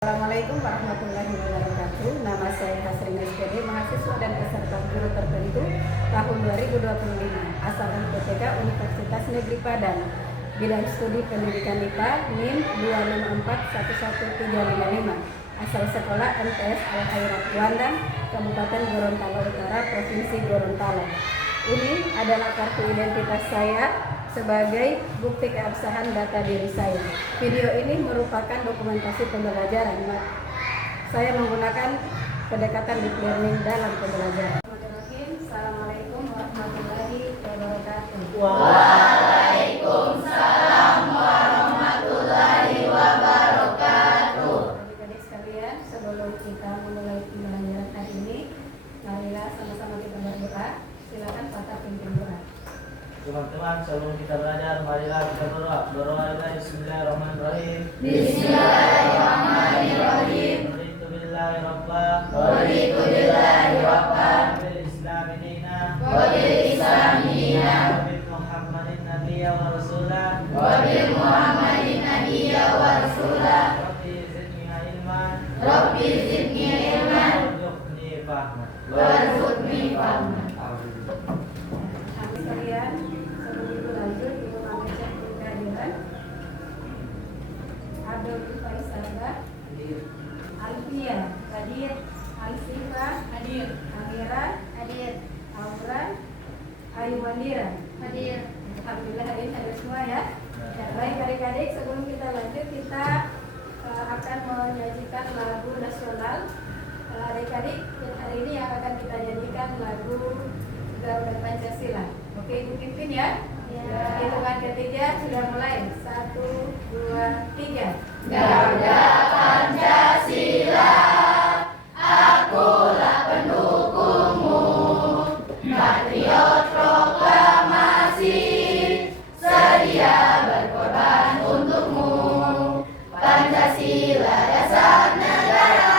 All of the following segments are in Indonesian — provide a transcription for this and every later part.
Assalamualaikum warahmatullahi wabarakatuh. Nama saya Hasrina SPD, mahasiswa dan peserta guru tertentu tahun 2025, asal UPTK Universitas Negeri Padang, bidang studi pendidikan IPA NIM 2541135, asal sekolah MTS Al Khairat Kuandang, Kabupaten Gorontalo Utara, Provinsi Gorontalo. Ini adalah kartu identitas saya sebagai bukti keabsahan data diri saya. Video ini merupakan dokumentasi pembelajaran. Saya menggunakan pendekatan deep learning dalam pembelajaran. Assalamualaikum warahmatullahi wabarakatuh. Waalaikumsalam warahmatullahi wabarakatuh. Adik-adik sekalian, sebelum kita memulai pembelajaran hari ini, marilah sama-sama kita berdoa. Silakan Pak pimpin doa. Teman-teman, sebelum kita belajar, marilah kita berdoa. Berdoa dengan Bismillahirrahmanirrahim. Bismillahirrahmanirrahim. Raditu billahi rabbah. Raditu billahi rabbah. Bil Islami dinah. Wa bil Islami dinah. Wa bi Muhammadin nabiyya wa rasulah. Wa bil Muhammadin nabiyya wa rasulah. Rabbi zidni ilman. Rabbi zidni ilman. Warzuqni fahman. Warzuqni fahman. Sekalian, sebelum itu lanjut, Ibu kami cek kehadiran. Abdul Faisal, Alfia, hadir. Alsifa, hadir. Amira, hadir. Aura, Ayu Wandira, hadir. Alhamdulillah hari ini hadir semua ya. Ya, baik adik-adik, sebelum kita lanjut, kita akan menyajikan lagu nasional. Adik-adik, hari ini yang akan kita nyanyikan lagu Garuda Pancasila. Oke, Ibu pimpin ya. Hitungan ketiga sudah mulai. 1, 2, 3. Garuda Pancasila, akulah pendukungmu, patriot proklamasi, sedia berkorban untukmu. Pancasila dasar negara,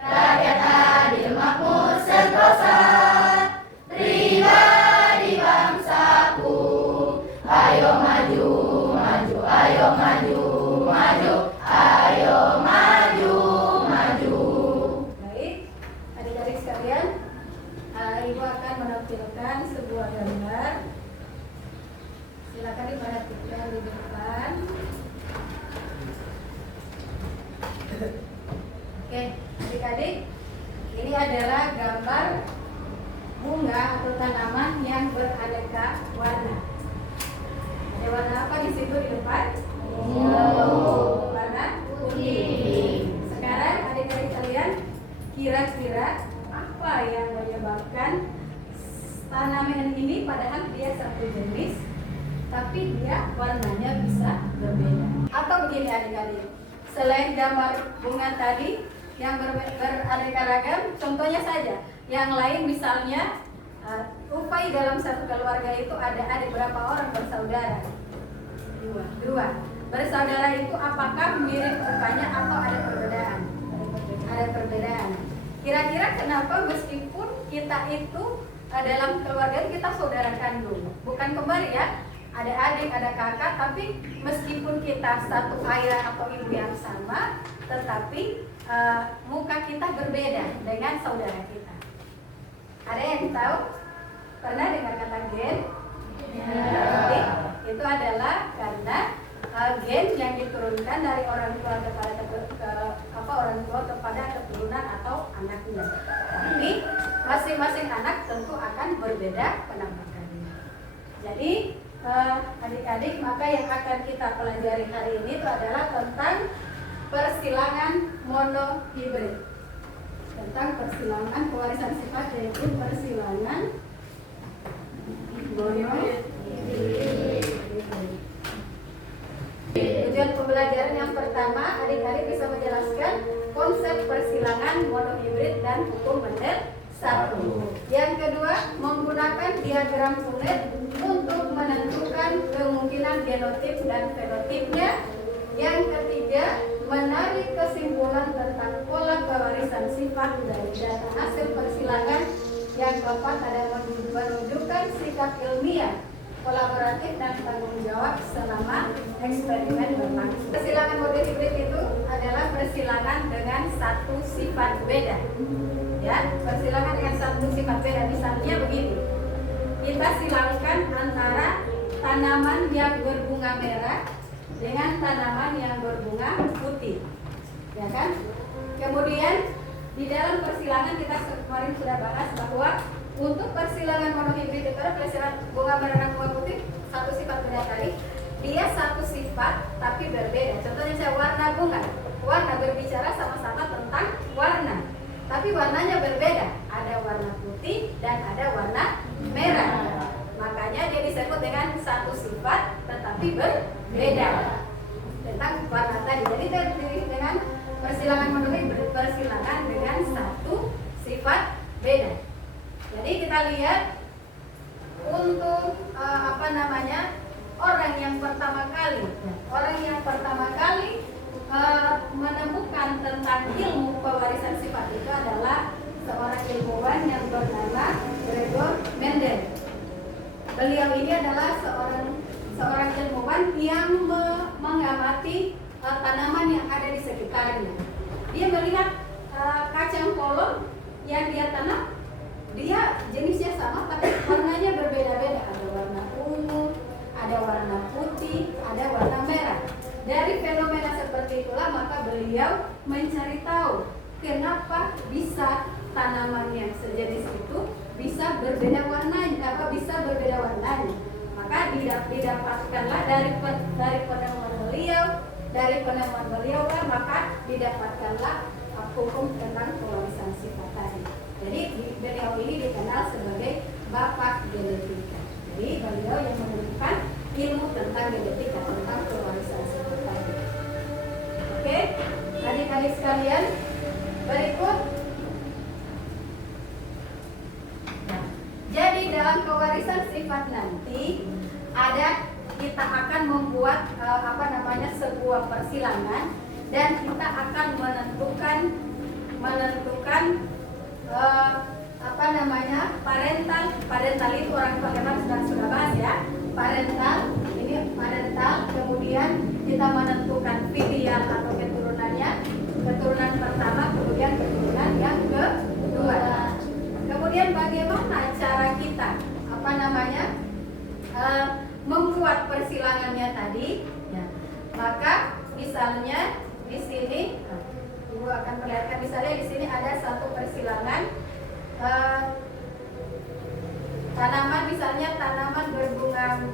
rakyat adil makmur sentosa, pribadi bangsaku. Ayo maju, maju, ayo maju, maju, ayo maju, maju. Baik, adik-adik sekalian, Ibu akan menampilkan sebuah gambar. Silakan diperhatikan di depan. Oke, adik-adik, ini adalah gambar bunga atau tanaman yang beraneka warna. Ada warna apa di situ di depan? Warna kuning. Sekarang adik-adik sekalian, kira-kira apa yang menyebabkan tanaman ini padahal dia satu jenis, tapi dia warnanya bisa berbeda? Atau begini adik-adik, selain gambar bunga tadi yang beraneka ragam, contohnya saja, yang lain misalnya upai dalam satu keluarga itu ada berapa orang bersaudara? Dua. Bersaudara itu apakah mirip rupanya atau ada perbedaan? Ada perbedaan. Kira-kira kenapa meskipun kita itu dalam keluarga kita saudara kandung, bukan kembar ya? Ada adik, ada kakak, tapi meskipun kita satu ayah atau ibu yang sama, tetapi muka kita berbeda dengan saudara kita. Ada yang tahu? Pernah dengar kata gen? Ya. Itu adalah karena gen yang diturunkan dari orang tua kepada keturunan atau anaknya. Tapi masing-masing anak tentu akan berbeda penampakannya. Jadi adik-adik, maka yang akan kita pelajari hari ini itu adalah tentang persilangan monohibrid. Tentang persilangan pewarisan sifat, yaitu persilangan monohibrid. Tujuan pembelajaran yang pertama, adik-adik bisa menjelaskan konsep persilangan monohibrid dan hukum Mendel 1. Yang kedua, menggunakan diagram Punnett untuk menentukan kemungkinan genotip dan fenotipnya. Yang ketiga, menarik kesimpulan tentang pola pewarisan sifat dari data hasil persilangan. Yang keempat, ada menunjukkan sikap ilmiah kolaboratif dan tanggung jawab selama eksperimen berlangsung. Persilangan model hibrid itu adalah persilangan dengan satu sifat beda. Ya, persilangan dengan satu sifat beda. Misalnya begini, kita silangkan antara tanaman yang berbunga merah dengan tanaman yang berbunga putih, ya kan? Kemudian di dalam persilangan kita kemarin sudah bahas bahwa untuk persilangan monohibrid itu ada persilangan bunga merah dan bunga putih satu sifat beda tadi. Dia satu sifat tapi berbeda. Contohnya saya warna bunga, warna berbicara sama-sama tentang warna, tapi warnanya berbeda. Ada warna putih dan ada warna merah. Makanya dia disebut dengan satu sifat tetapi berbeda tentang warna tadi. Jadi dia dengan persilangan monohibrid berpersilangan dengan satu sifat beda. Jadi kita lihat untuk orang yang pertama kali menemukan tentang ilmu pewarisan sifat itu adalah seorang ilmuwan yang bernama Gregor Mendel. Beliau ini adalah seorang ilmuwan yang mengamati tanaman yang ada di sekitarnya. Dia melihat kacang polong yang dia tanam, dia jenisnya sama tapi warnanya berbeda-beda. Ada warna ungu, ada warna putih, ada warna merah. Dari fenomena seperti itulah maka beliau mencari tahu kenapa bisa tanaman yang sejenis itu bisa berbeda warnanya, Maka didapatkanlah dari penemuan beliau lah, maka didapatkanlah hukum tentang pewarisan sifat tadi. Jadi beliau ini dikenal sebagai Bapak Genetika. Jadi beliau yang menemukan ilmu tentang genetika, tentang pewarisan sifat tadi. Oke, adik-adik sekalian, berikut. Nah, jadi dalam pewarisan sifat nanti kita akan membuat sebuah persilangan dan kita akan menentukan parental itu orang bagaimana sudah bahas ya. Parental, kemudian kita menentukan filial atau keturunannya, keturunan pertama, kemudian keturunan yang kedua. Kemudian bagaimana cara kita membuat persilangannya tadi ya. Maka misalnya di sini Ibu akan perlihatkan, misalnya di sini ada satu persilangan tanaman, misalnya tanaman berbunga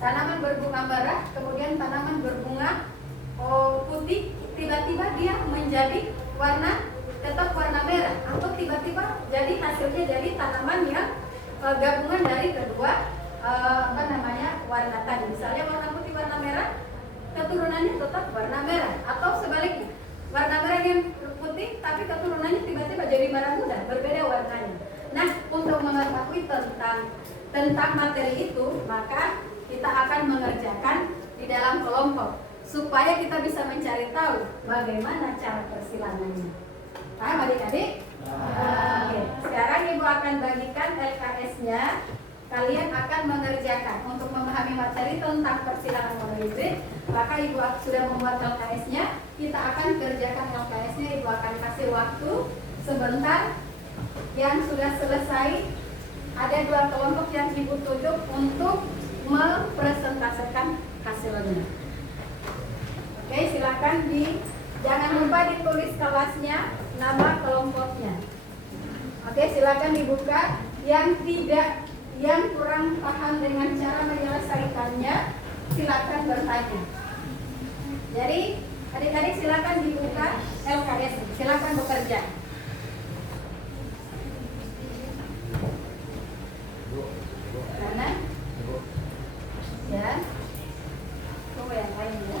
tanaman berbunga merah, kemudian tanaman berbunga putih, tiba-tiba dia menjadi tetap warna merah, atau tiba-tiba jadi hasilnya jadi tanaman yang gabungan dari kedua warna tadi. Misalnya warna putih warna merah, keturunannya tetap warna merah, atau sebaliknya warna merah yang putih tapi keturunannya tiba-tiba jadi merah muda, berbeda warnanya. Nah, untuk mengetahui tentang materi itu, maka kita akan mengerjakan di dalam kelompok supaya kita bisa mencari tahu bagaimana cara persilangannya. Paham adik-adik? Oke. Sekarang Ibu akan bagikan LKS-nya. Kalian akan mengerjakan untuk memahami materi tentang persilangan monohibrid. Maka Ibu sudah membuat LKS-nya. Kita akan kerjakan LKS-nya. Ibu akan kasih waktu sebentar. Yang sudah selesai, ada 2 kelompok yang Ibu tunjuk untuk mempresentasikan hasilnya. Oke, silakan jangan lupa ditulis kelasnya, nama kelompoknya. Oke, silakan dibuka. Yang kurang paham dengan cara menyelesaikannya, silakan bertanya. Jadi adik-adik silakan dibuka LKS, silakan bekerja. Karena ya, tunggu yang lain ya.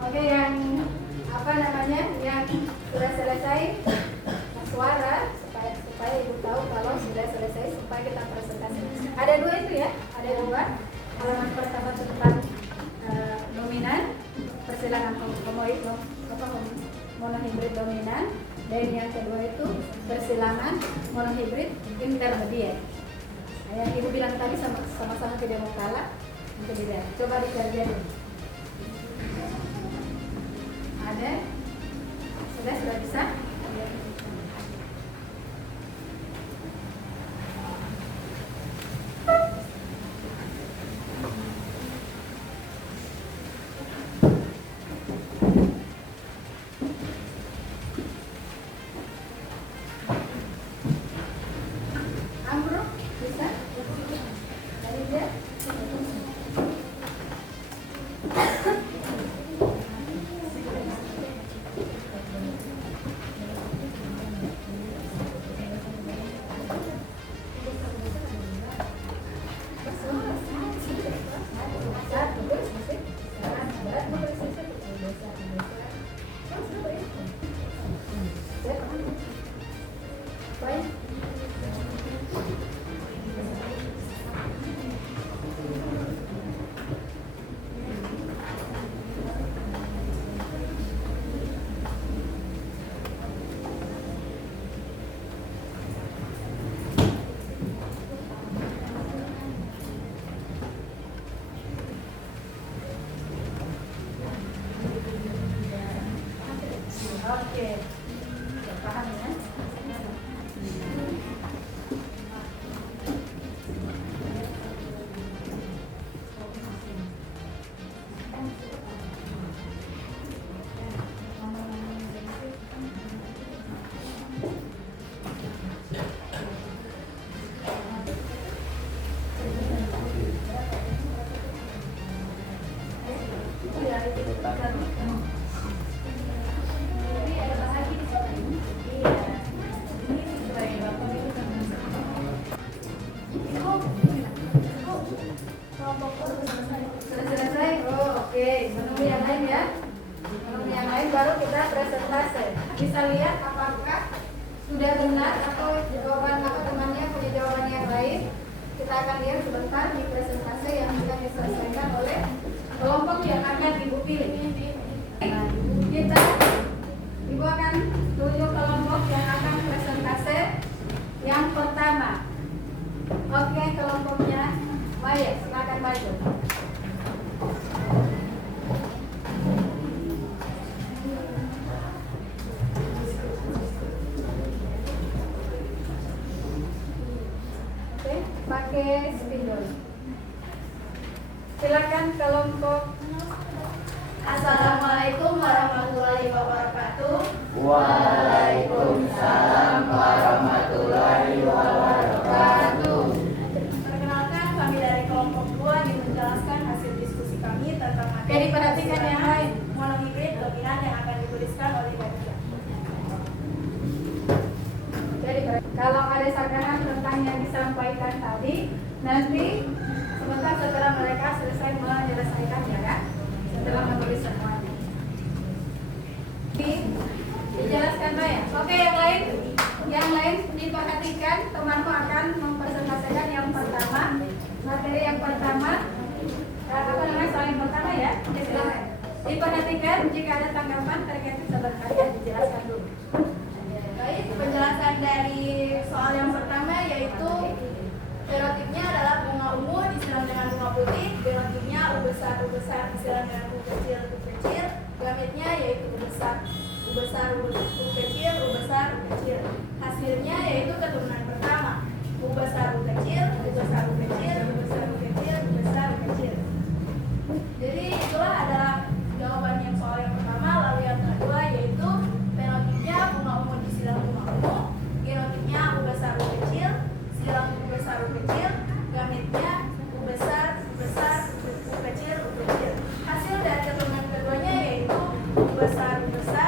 Oke, yang apa namanya, yang sudah selesai suara supaya ibu tahu kalau sudah selesai, supaya kita presentasi. Ada dua itu ya, ada dua. Halaman pertama tentang dominan, persilangan monohibrid dominan, dan yang kedua itu persilangan monohibrid intermediate. Nah, yang ibu bilang tadi sama-sama tidak mau kalah, tidak. Coba dikerjain. Ada? Sudah bisa? Amro, bisa? Dari dia? Oke, paham ya? Sudah selesai? Oh, oke. Menunggu yang lain ya. Menunggu yang lain baru kita presentasi. Bisa lihat apakah sudah benar atau jawaban apa temannya punya jawaban yang lain. Kita akan lihat sebentar di presentasi yang akan diselesaikan oleh kelompok yang akan ibu pilih. Nah, ibu akan tunjuk kelompok yang akan presentasi yang pertama. Oke, kelompoknya Maya, silakan maju. Oke, pakai spidol. Silakan kelompok. Assalamualaikum warahmatullahi wabarakatuh. Waalaikumsalam warahmatullahi wabarakatuh. Perkenalkan, kami dari kelompok 2 ingin menjelaskan hasil diskusi kami tentang Oke, diperhatikan yang lain. monohibrid dominan yang akan dituliskan oleh Bapak. Jadi kalau ada sanggahan tentang yang disampaikan tadi, nanti sebentar setelah mereka selesai menyelesaikannya ya, setelah menulis semuanya. Dijelaskan Mbak ya. Oke, yang lain diperhatikan, temanku akan mempresentasikan yang pertama, materi yang pertama, apa namanya soal yang pertama ya. Oke, silakan. Diperhatikan jika ada tanggapan terkait sebentar ya, dijelaskan dulu. Baik, penjelasan dari soal yang pertama yaitu fenotipnya adalah bunga ungu disiram dengan bunga putih, genotipnya U besar disiram dengan U kecil. Gametnya yaitu U besar U kecil. Hasilnya yaitu keturunan pertama U besar U kecil. Jadi itulah adalah jawaban yang soal yang pertama. Lalu yang kedua yaitu fenotipnya bunga ungu disiram bunga ungu, genotipnya U besar U kecil, siram U besar U kecil, gametnya U besar U kecil. Hasil dari keturunan keduanya yaitu U besar U kecil.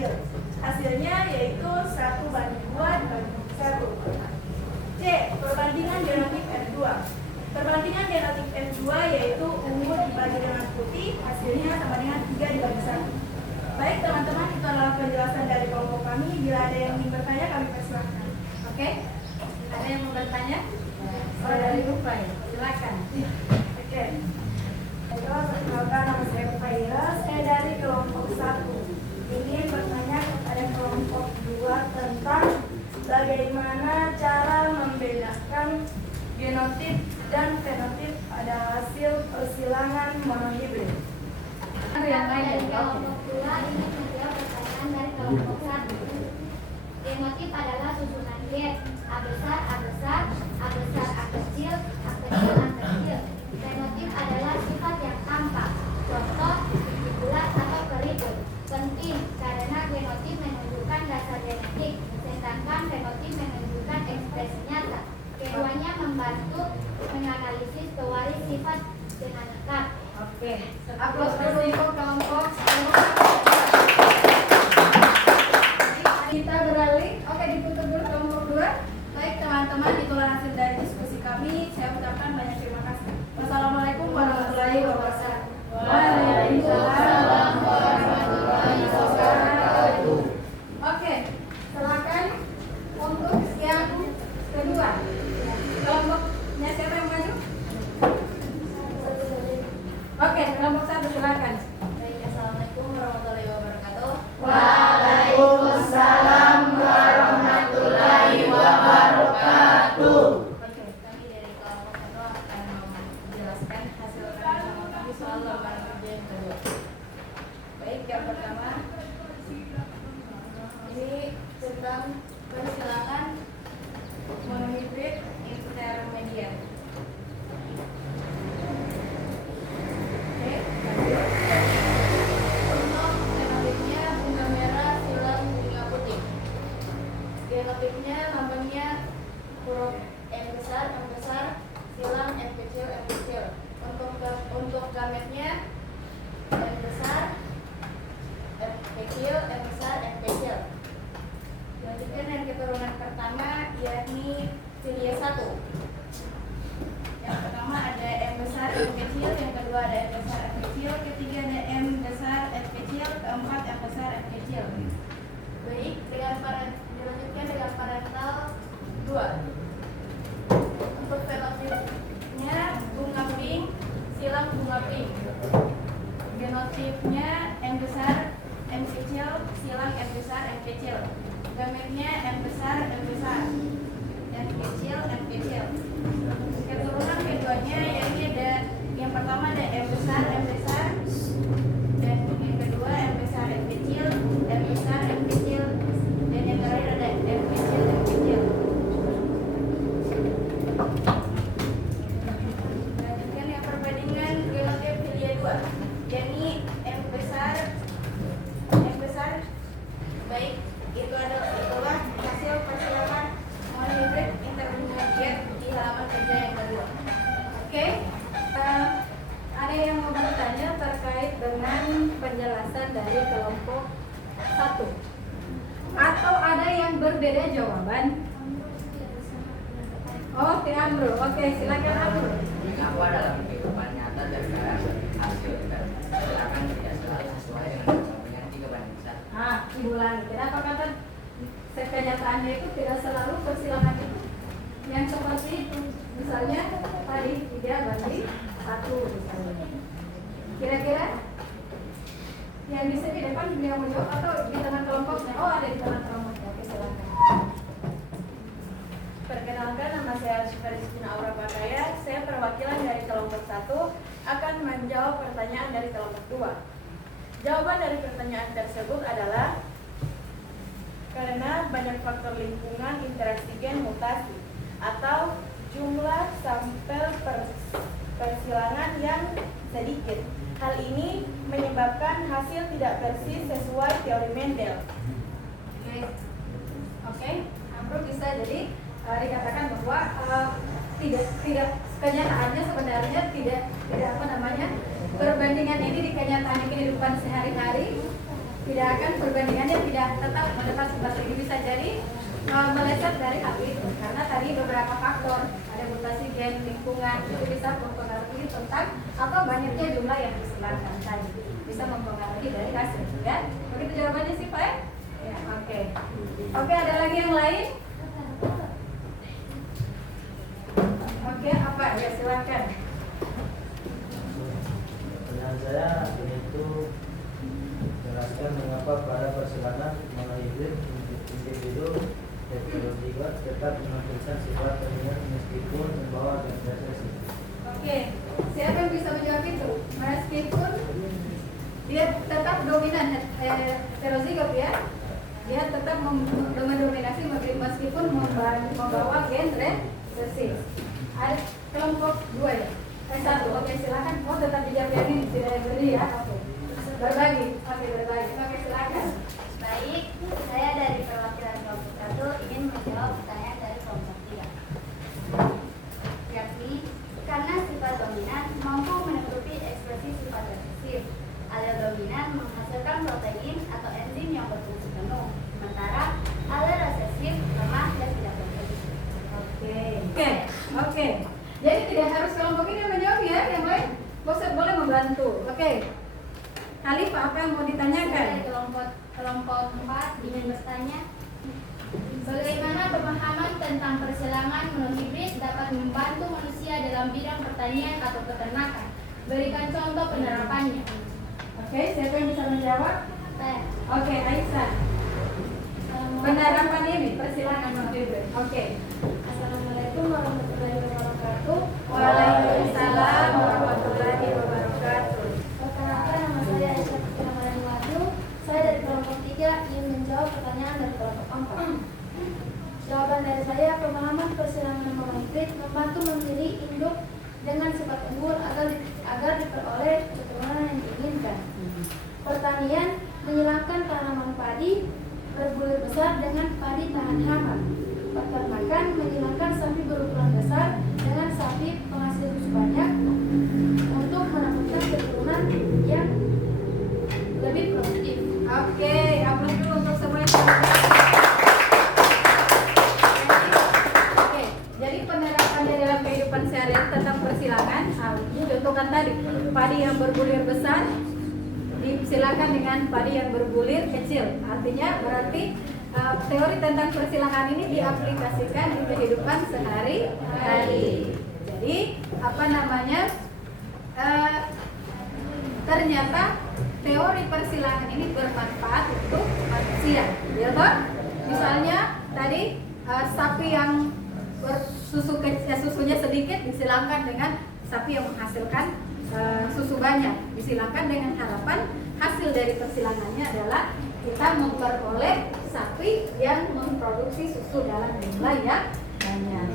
kecil. Hasilnya yaitu 1:2 dibanding 1. C. Perbandingan genotip F2. Perbandingan genotip F2 yaitu ungu dibagi dengan putih, hasilnya sama dengan 3:1. Baik teman-teman, itu adalah penjelasan dari kelompok kami. Bila ada yang ingin bertanya, kami persilahkan. Oke, ada yang mau bertanya? Oh, dari Rufai, silakan. Oke. Perkenalkan, nama saya Faira, saya dari kelompok 1. Ingin bertanya kepada kelompok 2 tentang bagaimana cara membedakan genotip dan fenotip pada hasil persilangan monohibrid. Yang lain Dari ya? kelompok 2 ini menjawab pertanyaan dari kelompok 1. Genotip adalah susunan gen A besar, A besar, A besar, A kecil, A kecil, A kecil. Fenotip adalah sifat yang tampak, contoh biji bulat atau keriput. Penting karena genotip menunjukkan dasar genetik, sedangkan fenotip menunjukkan ekspresi nyata. Keduanya membantu menganalisis pewaris sifat dengan lengkap. Oke, aplaus dulu untuk kelompok 1. Kita beralih, oke ditutup dulu kelompok 2. Baik teman-teman, itulah hasil dari diskusi kami. Saya ucapkan banyak terima kasih. Wassalamualaikum warahmatullahi wabarakatuh. Waalaikumsalam warahmatullahi wabarakatuh. Oke, silakan untuk yang kedua. Kelompoknya siapa yang maju? Oke, kelompok 1 silakan. Baik, assalamualaikum warahmatullahi wabarakatuh. Waalaikumsalam warahmatullahi wabarakatuh. Oke, kami dari kelompok 1 akan menjelaskan hasil rangkuman kami soal lembaran kerja yang kedua. Baik, yang pertama ini tentang persilangan monohibrid intermediat. Oke, lanjut. Untuk genotipnya bunga merah silang bunga putih. Genotipnya lambangnya huruf M besar, silang M kecil, M kecil. Untuk gametnya M besar, M kecil, M besar, M kecil. Lanjutkan yang keturunan pertama yakni filia 1. Yang pertama ada M besar, M kecil, yang kedua ada M besar, M kecil, ketiga ada M besar, M kecil, keempat M besar, M kecil. Baik, dilanjutkan dengan parental 2. Untuk fenotipnya bunga pink, silang bunga pink. Genotipnya M besar, M kecil, silang M besar, M kecil. Gametnya M besar, M besar, M kecil, M kecil. Keturunan keduanya yakni ada yang pertama ada M besar, dan yang kedua M besar, M kecil, M besar, M kecil, dan yang terakhir ada M kecil, M kecil. Lanjutkan yang perbandingan genotip filia 2, yakni M besar. Baik, itulah hasil persilangan monohibrid intermediate di halaman kerja yang kedua. Oke, ada yang mau bertanya terkait dengan penjelasan dari kelompok 1? Atau ada yang berbeda jawaban? Oke, Amrul. Oke, silakan Amrul. Mengapa dalam kehidupan nyata terkadang hasil persilangan tidak selalu sesuai dengan perbandingan 3:1? Ibu lagi. Kenapa kata kenyataannya itu tidak selalu persilangan itu yang seperti itu? Misalnya tadi 3:1 misalnya. Kira-kira yang bisa di depan beliau menjawab atau di tengah kelompoknya? Oh, ada di tengah kelompoknya. Oke, silakan. Perkenalkan, nama saya Syukaristina Aura Pakaya. Saya perwakilan dari kelompok 1 akan menjawab pertanyaan dari kelompok 2. Jawaban dari pertanyaan tersebut adalah karena banyak faktor lingkungan interaksi gen mutasi atau jumlah sampel persilangan yang sedikit. Hal ini menyebabkan hasil tidak persis sesuai teori Mendel. Oke, Amrul bisa jadi dikatakan bahwa tidak kenyataannya sebenarnya tidak apa namanya perbandingan ini di kenyataan kehidupan sehari-hari tidak akan perbandingannya tidak tetap mendapat sebelas ini bisa jadi meleset dari hal itu karena tadi beberapa faktor ada mutasi gen lingkungan itu bisa mempengaruhi tentang apa banyaknya jumlah yang disilangkan tadi bisa mempengaruhi dari hasil ya begitu jawabannya sih Pak ya oke ada lagi yang lain oke apa ya silakan. Pertanyaan saya yaitu jelaskan mengapa pada persilangan monohibrid individu heterozigot tetap menampilkan sifat dominan meskipun membawa resesi. Oke, siapa yang bisa menjawab itu? Meskipun dia tetap dominan heterozigot ya, dia tetap mendominasi meskipun membawa gen resesi. Ada kelompok 2 ya? Satu, oke silakan. Oh tetap dijawab yang ini tidak beri ya. Oke. Berbagi, oke silakan. Baik, saya dari perwakilan kelompok 1 ingin menjawab pertanyaan dari kelompok 3. Yakni, karena sifat dominan mampu menutupi ekspresi sifat resesif. Alel dominan menghasilkan protein atau enzim yang berfungsi penuh, sementara alel resesif lemah dan tidak berfungsi. Oke. Jadi tidak harus kelompok ini yang menjawab ya, yang lain boleh membantu. Oke. Khalifah, apa yang mau ditanyakan? Dari kelompok 4 ingin bertanya, bagaimana pemahaman tentang persilangan monohibrid dapat membantu manusia dalam bidang pertanian atau peternakan? Berikan contoh penerapannya. Oke, siapa yang bisa menjawab? Saya. Oke, Aisyah. Penerapan ini persilangan monohibrid. Oke. Assalamualaikum warahmatullahi wabarakatuh. Waalaikumsalam warahmatullahi wabarakatuh. Perkenalkan, nama saya Aisyah Fatima Maranwaju. Saya dari kelompok 3 ingin menjawab pertanyaan dari kelompok 4. Jawaban dari saya, pemahaman persilangan monohibrid membantu memilih induk dengan sifat unggul agar diperoleh keturunan yang diinginkan. Pertanian menyilangkan tanaman padi berbulir besar dengan padi tahan hama. Peternakan menghilangkan sapi berukuran besar dengan sapi penghasil susu banyak untuk mendapatkan keturunan yang lebih produktif. Oke, aplaus dulu untuk semuanya. Oke, jadi penerapannya dalam kehidupan sehari-hari tentang persilangan, contohkan tadi padi yang berbulir besar disilakan dengan padi yang berbulir kecil. Artinya berarti teori tentang persilangan ini diaplikasikan di kehidupan sehari-hari. Jadi ternyata teori persilangan ini bermanfaat untuk manusia, ya toh? Misalnya tadi sapi yang susunya sedikit disilangkan dengan sapi yang menghasilkan susu banyak, disilangkan dengan harapan hasil dari persilangannya adalah kita memperoleh sapi yang memproduksi susu dalam jumlah yang banyak.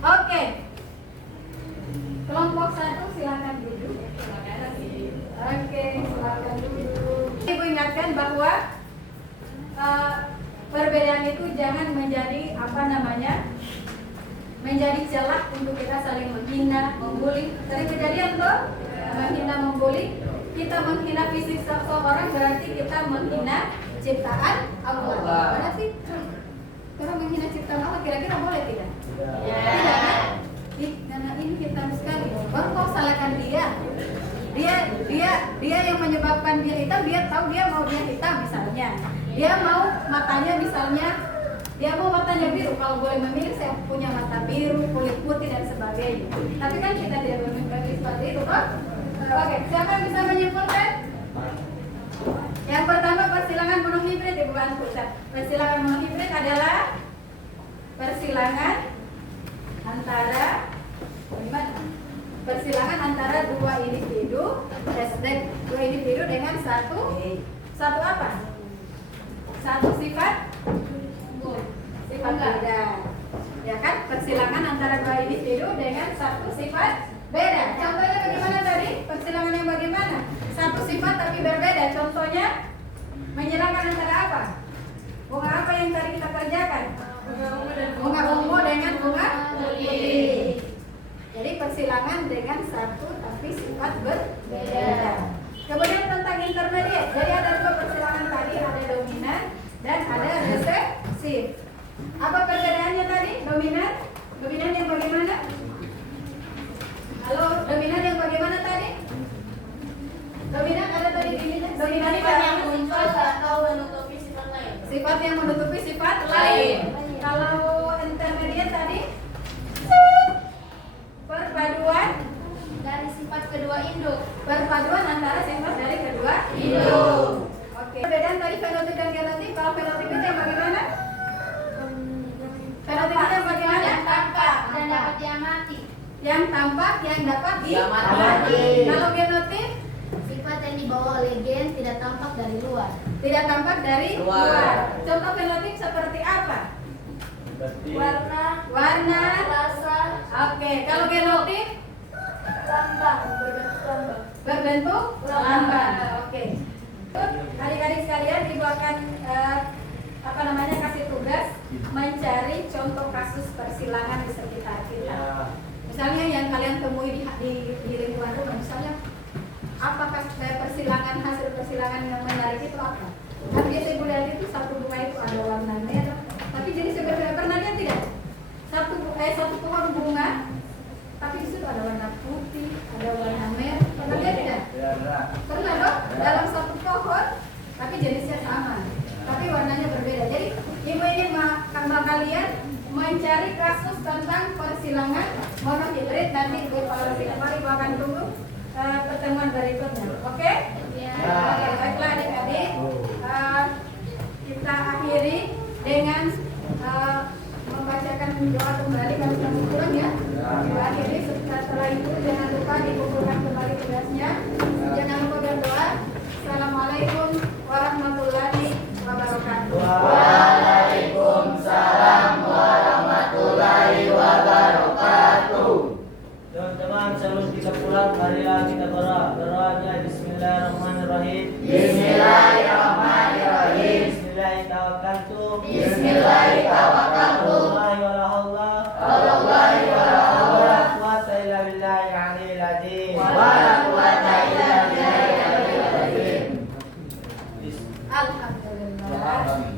Oke. Kelompok 1 silakan duduk. Oke, silakan duduk. Ibu ingatkan bahwa perbedaan itu jangan menjadi menjadi celah untuk kita saling menghina, membuli. Sering kejadian tuh menghina, membuli. Kita menghina fisik seseorang berarti kita menghina ciptaan Allah. Berarti kalau menghina ciptaan Allah kira-kira boleh tidak? Ya. Tidak kan? Karena ini hitam sekali. Baru kau salahkan dia. Dia yang menyebabkan dia hitam. Dia tahu dia mau dia hitam misalnya. Dia mau matanya misalnya. Dia mau matanya biru. Kalau boleh memilih, saya punya mata biru, kulit putih dan sebagainya. Tapi kan kita tidak memilih seperti itu, kan? Oke, siapa yang bisa menyimpulkan? Yang pertama persilangan monohibrid, Ibu bantu. Persilangan monohibrid adalah persilangan antara dua individu dengan satu apa? Satu sifat beda. Ya kan? Persilangan antara dua individu dengan satu sifat beda. Contohnya bagaimana tadi? Persilangan yang bagaimana? Satu sifat tapi berbeda. Contohnya menyilangkan antara apa? Bunga apa yang tadi kita kerjakan? Bunga ungu dengan bunga putih. Jadi persilangan dengan satu tapi sifat berbeda. Kemudian tentang intermediate. Jadi ada dua persilangan Sifat yang menutupi sifat lain. Kalau intermediate tadi perpaduan Dari sifat kedua induk. perpaduan antara sifat dari kedua induk. Oke. Perbedaan tadi fenotip dan genotip. Kalau fenotip itu yang bagaimana? Fenotip itu yang bagaimana? Yang tampak dan dapat diamati. Yang tampak, yang dapat Diamati. Kalau genotif Sifat yang dibawa oleh gen tidak tampak dari luar. tidak tampak dari Luar. luar. Contoh fenotip seperti apa? Berarti Warna. rasa, Oke. Kalau genotif Lambang, berbentuk lambang. berbentuk lambang. Oke. Adik-adik sekalian, ibu akan kasih tugas mencari contoh kasus persilangan di sekitar kita. ya. Misalnya yang kalian temui di lingkungan rumah, misalnya apakah persilangan, hasil persilangan yang menarik itu apa? Kan biasa ibu lihat itu satu bunga itu ada warna merah, tapi jenisnya berbeda. Pernah lihat tidak? Satu pohon bunga, tapi di situ ada warna putih, ada warna merah. Pernah lihat tidak? Ya, nah. Pernah dong? Dalam satu pohon, tapi jenisnya sama, tapi warnanya berbeda. Jadi ibu ini sama kalian mencari kasus tentang persilangan monohibrid. Nanti ibu kalau kembali ibu akan tunggu pertemuan berikutnya. Oke? Ya. Oke, baiklah adik-adik. Kita akhiri dengan membacakan doa kembali kalau kita pulang ya. Kita akhiri setelah itu jangan lupa dikumpulkan kembali tugasnya. Jangan lupa berdoa. Assalamualaikum warahmatullahi wabarakatuh. Waalaikumsalam warahmatullahi wabarakatuh. Teman-teman, sebelum kita pulang, marilah kita berdoa. Berdoanya Bismillahirrahmanirrahim. Bismillahirrahmanirrahim. Bismillahirrahmanirrahim. Bismillahirrahmanirrahim. Allahi wa la hawla Allahi wa la wa hawla la quwwata illa billahil aliyyil azim. wa la quwwata illa billahil aliyyil azim. Alhamdulillah.